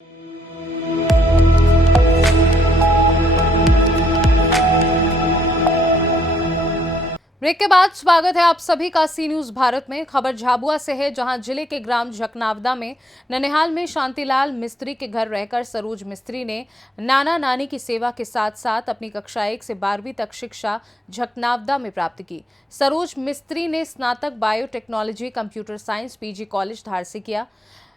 Break के बाद स्वागत है आप सभी का सी न्यूज भारत में। खबर झाबुआ से है, जहां जिले के ग्राम झकनावदा में ननिहाल में शांतिलाल मिस्त्री के घर रहकर सरोज मिस्त्री ने नाना नानी की सेवा के साथ साथ अपनी कक्षा 1 से 12वीं तक शिक्षा झकनावदा में प्राप्त की। सरोज मिस्त्री ने स्नातक biotechnology computer science PG college Dhar से किया।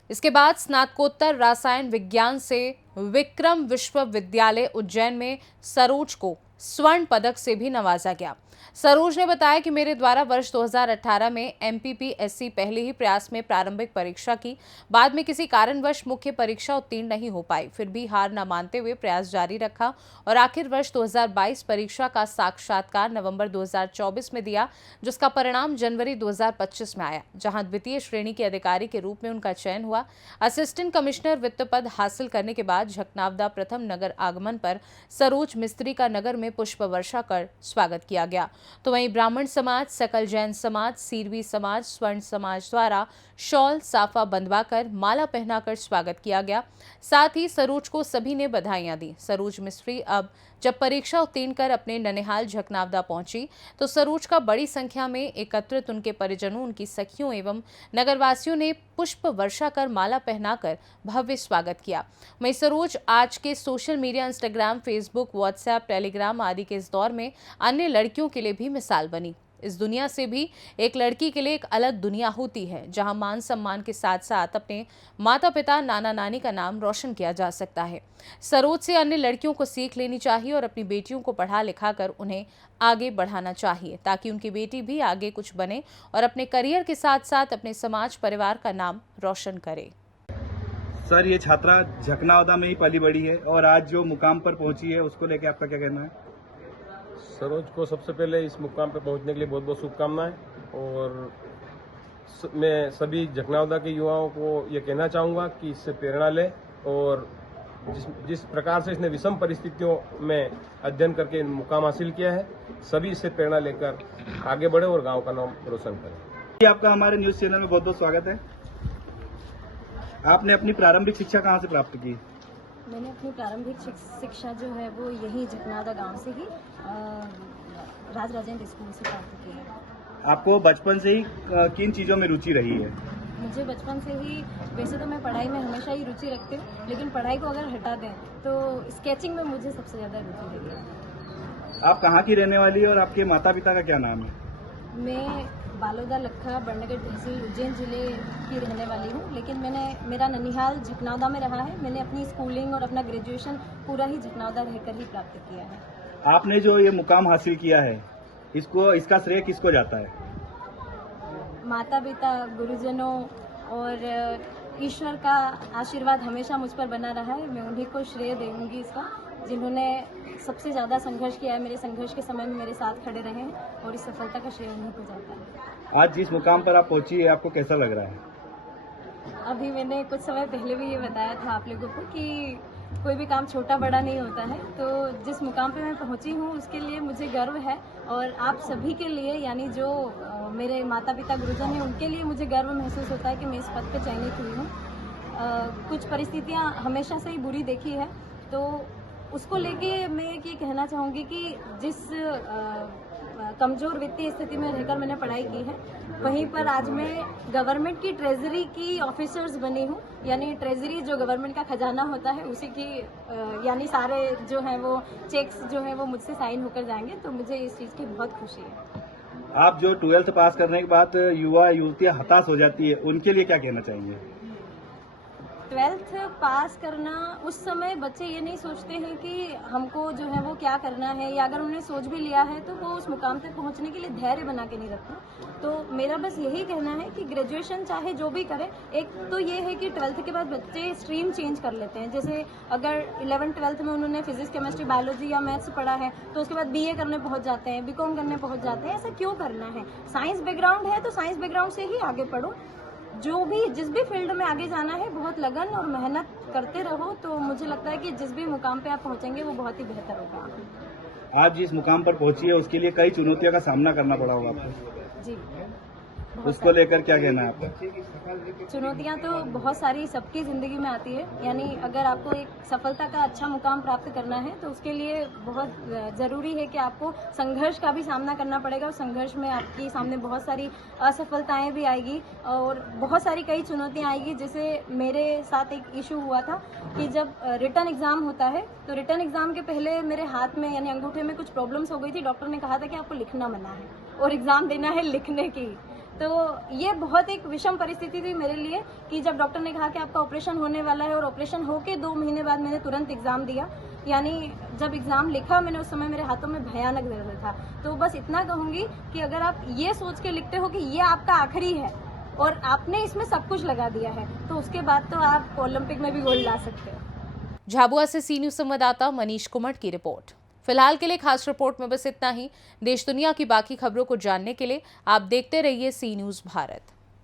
इसके बाद स्नातकोत्तर रसायन विज्ञान से विक्रम विश्वविद्यालय उज्जैन में सरोज को स्वर्ण पदक से भी नवाजा गया। सरोज ने बताया कि मेरे द्वारा वर्ष 2018 में MPPSC पहले ही प्रयास में प्रारंभिक परीक्षा की, बाद में किसी कारणवश मुख्य परीक्षा उत्तीर्ण नहीं हो पाई, फिर भी हार न मानते हुए प्रयास जारी रखा और आखिर वर्ष 2022 परीक्षा का साक्षात्कार नवंबर 2024 में दिया, जिसका परिणाम जनवरी 2025 में आया, जहां द्वितीय श्रेणी के अधिकारी के रूप में उनका चयन हुआ। असिस्टेंट कमिश्नर वित्त पद हासिल करने के बाद झकनावदा प्रथम नगर आगमन पर सरोज मिस्त्री का नगर में पुष्प वर्षा कर स्वागत किया गया। तो वहीं ब्राह्मण समाज, सकल जैन समाज, सीरवी समाज, स्वर्ण समाज द्वारा शॉल साफा बंधवाकर माला पहनाकर स्वागत किया गया। साथ ही सरोज को सभी ने बधाइयां दी। सरोज मिस्त्री अब जब परीक्षा उत्तीर्ण कर अपने ननिहाल झकनावदा पहुंची तो सरोज का बड़ी संख्या में एकत्रित उनके परिजनों, उनकी सखियों एवं नगरवासियों ने पुष्प वर्षा कर माला पहनाकर भव्य स्वागत किया। वहीं सरोज आज के social media, Instagram, Facebook, WhatsApp, Telegram आदि के इस दौर में अन्य लड़कियों के लिए भी मिसाल बनी। इस दुनिया से भी एक लड़की के लिए एक अलग दुनिया होती है, जहां मान सम्मान के साथ साथ अपने माता पिता, नाना नानी का नाम रोशन किया जा सकता है। सरोज से अन्य लड़कियों को सीख लेनी चाहिए और अपनी बेटियों को पढ़ा लिखा कर उन्हें आगे बढ़ाना चाहिए, ताकि उनकी बेटी भी आगे कुछ बने और अपने करियर के साथ साथ अपने समाज, परिवार का नाम रोशन करे। सर, ये छात्रा झकनावदा में ही पली बड़ी है और आज जो मुकाम पर पहुंची है उसको लेके आपका क्या कहना है? सरोज को सबसे पहले इस मुकाम पर पहुंचने के लिए बहुत बहुत शुभकामनाएं। और मैं सभी झकनावदा के युवाओं को ये कहना चाहूँगा कि इससे प्रेरणा लें और जिस प्रकार से इसने विषम परिस्थितियों में अध्ययन करके मुकाम हासिल किया है, सभी इससे प्रेरणा लेकर आगे बढ़े और गांव का नाम रोशन करें। आपका हमारे न्यूज चैनल में बहुत बहुत स्वागत है। आपने अपनी प्रारंभिक शिक्षा कहाँ से प्राप्त की? मैंने अपनी प्रारंभिक शिक्षा जो है वो यही झकनावदा गांव से ही राज राजेंद्र स्कूल से प्राप्त की है। आपको बचपन से ही किन चीज़ों में रुचि रही है? मुझे बचपन से ही, वैसे तो मैं पढ़ाई में हमेशा ही रुचि रखती हूँ, लेकिन पढ़ाई को अगर हटा दें तो स्केचिंग में मुझे सबसे ज़्यादा रुचि रही है। आप कहाँ की रहने वाली है और आपके माता पिता का क्या नाम है? मैं बालोदा लखा बड़नगर तहसील उज्जैन जिले की रहने वाली हूँ, लेकिन मेरा ननिहाल झकनावदा में रहा है। मैंने अपनी स्कूलिंग और अपना ग्रेजुएशन पूरा ही झकनावदा रहकर ही प्राप्त किया है। आपने जो ये मुकाम हासिल किया है, इसका श्रेय किसको जाता है? माता पिता, गुरुजनों और ईश्वर का आशीर्वाद हमेशा मुझ पर बना रहा है। मैं उन्हीं को श्रेय दूंगी इसका, जिन्होंने सबसे ज़्यादा संघर्ष किया है, मेरे संघर्ष के समय में मेरे साथ खड़े रहे हैं, और इस सफलता का श्रेय उन्हीं को जाता है। आज जिस मुकाम पर आप पहुंची है, आपको कैसा लग रहा है? अभी मैंने कुछ समय पहले भी ये बताया था आप लोगों को कि कोई भी काम छोटा बड़ा नहीं होता है, तो जिस मुकाम पे मैं पहुंची हूँ उसके लिए मुझे गर्व है, और आप सभी के लिए, यानी जो मेरे माता पिता, गुरुजन हैं, उनके लिए मुझे गर्व महसूस होता है कि मैं इस पद पे चयनित हुई हूँ। कुछ परिस्थितियाँ हमेशा से ही बुरी देखी है, तो उसको लेके मैं ये कहना चाहूँगी कि जिस कमज़ोर वित्तीय स्थिति में रहकर मैंने पढ़ाई की है, वहीं पर आज मैं गवर्नमेंट की ट्रेजरी की ऑफिसर्स बनी हूँ। यानी ट्रेजरी जो गवर्नमेंट का खजाना होता है, उसी की यानी सारे जो हैं वो चेक्स जो हैं वो मुझसे साइन होकर जाएंगे, तो मुझे इस चीज़ की बहुत खुशी है। आप जो 12th पास करने के बाद युवा युवतियाँ हताश हो जाती है, उनके लिए क्या कहना चाहेंगे? 12th पास करना, उस समय बच्चे ये नहीं सोचते हैं कि हमको जो है वो क्या करना है, या अगर उन्होंने सोच भी लिया है तो वो उस मुकाम तक पहुंचने के लिए धैर्य बना के नहीं रखते। तो मेरा बस यही कहना है कि ग्रेजुएशन चाहे जो भी करें, एक तो ये है कि 12th के बाद बच्चे स्ट्रीम चेंज कर लेते हैं। जैसे अगर 11th 12th में उन्होंने फिजिक्स, केमिस्ट्री, बायोलॉजी या मैथ्स पढ़ा है, तो उसके बाद BA करने पहुंच जाते हैं, BCom करने पहुंच जाते हैं। ऐसा क्यों करना है? साइंस बैकग्राउंड है तो साइंस बैकग्राउंड से ही आगे पढ़ो। जो भी जिस भी फील्ड में आगे जाना है, बहुत लगन और मेहनत करते रहो, तो मुझे लगता है कि जिस भी मुकाम पे आप पहुंचेंगे वो बहुत ही बेहतर होगा। आप जिस मुकाम पर पहुंची है उसके लिए कई चुनौतियों का सामना करना पड़ा होगा आपको। जी, उसको लेकर क्या कहना है आपका? चुनौतियां तो बहुत सारी सबकी ज़िंदगी में आती है, यानी अगर आपको एक सफलता का अच्छा मुकाम प्राप्त करना है तो उसके लिए बहुत ज़रूरी है कि आपको संघर्ष का भी सामना करना पड़ेगा। और संघर्ष में आपके सामने बहुत सारी असफलताएं भी आएगी और बहुत सारी कई चुनौतियां आएगी। जैसे मेरे साथ एक इशू हुआ था कि जब रिटर्न एग्ज़ाम होता है तो रिटर्न एग्ज़ाम के पहले मेरे हाथ में यानी अंगूठे में कुछ प्रॉब्लम्स हो गई थी। डॉक्टर ने कहा था कि आपको लिखना मना है और एग्ज़ाम देना है लिखने की। तो ये बहुत एक विषम परिस्थिति थी मेरे लिए कि जब डॉक्टर ने कहा कि आपका ऑपरेशन होने वाला है और ऑपरेशन होके 2 महीने बाद मैंने तुरंत एग्ज़ाम दिया। यानी जब एग्ज़ाम लिखा मैंने उस समय मेरे हाथों में भयानक दर्द था। तो बस इतना कहूँगी कि अगर आप ये सोच के लिखते हो कि ये आपका आखिरी है और आपने इसमें सब कुछ लगा दिया है तो उसके बाद तो आप ओलंपिक में भी गोल्ड ला सकते हो। झाबुआ से सी न्यूज़ संवाददाता मनीष कुमट की रिपोर्ट। फिलहाल के लिए खास रिपोर्ट में बस इतना ही। देश दुनिया की बाकी खबरों को जानने के लिए आप देखते रहिए सी न्यूज़ भारत।